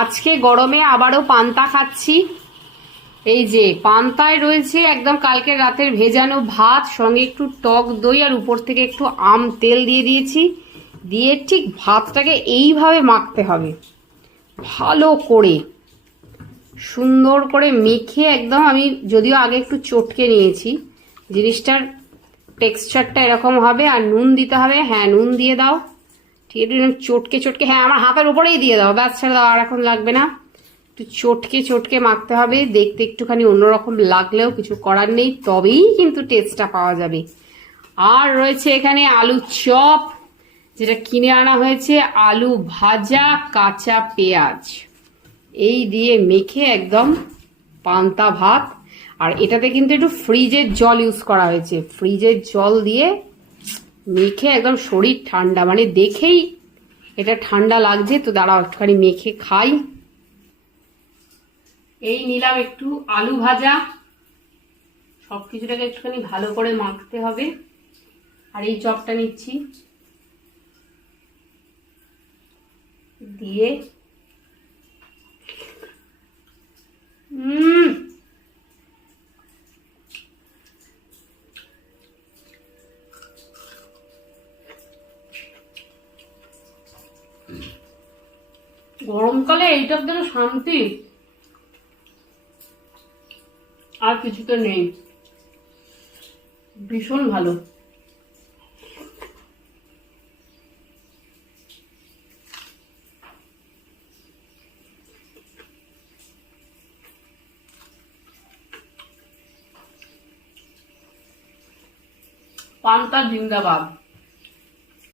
আজকে গরমে আবারও পান্তা খাচ্ছি। এই যে পান্তায় রয়েছে একদম কালকে রাতের ভেজানো ভাত, সঙ্গে একটু টক দই, আর উপর থেকে একটু আম তেল দিয়ে দিয়েছি। দিয়ে ঠিক ভাতটাকে এইভাবে মাখতে হবে, ভালো করে সুন্দর করে মেখে একদম। আমি যদিও আগে একটু চটকে নিয়েছি, জিনিসটার টেক্সচারটা এরকম হবে। আর নুন দিতে হবে, হ্যাঁ নুন দিয়ে দাও। ঠিক আছে, চটকে চটকে, হ্যাঁ আমার হাতের উপরেই দিয়ে দাও, ব্যাস ছেড়ে দাও, আর এখন লাগবে না। একটু চটকে চটকে মাখতে হবে। দেখতে একটুখানি অন্যরকম লাগলেও কিছু করার নেই, তবেই কিন্তু টেস্টটা পাওয়া যাবে। আর রয়েছে এখানে আলু চপ, যেটা কিনে আনা হয়েছে, আলু ভাজা, কাঁচা পেঁয়াজ, এই দিয়ে মেখে একদম পান্তা ভাত। আর এটাতে কিন্তু একটু ফ্রিজের জল ইউজ করা হয়েছে, ফ্রিজের জল দিয়ে মেখে একদম শরীর ঠান্ডা, মানে দেখেই এটা ঠান্ডা লাগছে। তো দাঁড়াও একটুখানি মেখে খাই। এই নিলাম একটু আলু ভাজা, সবকিছুটাকে একটুখানি ভালো করে মাখতে হবে। আর এই চপটা নিচ্ছি, দিয়ে গরমকালে এইটার যেন শান্তি আর কিছুতে নেই, ভীষণ ভালো। পান্তা জিন্দাবাদ।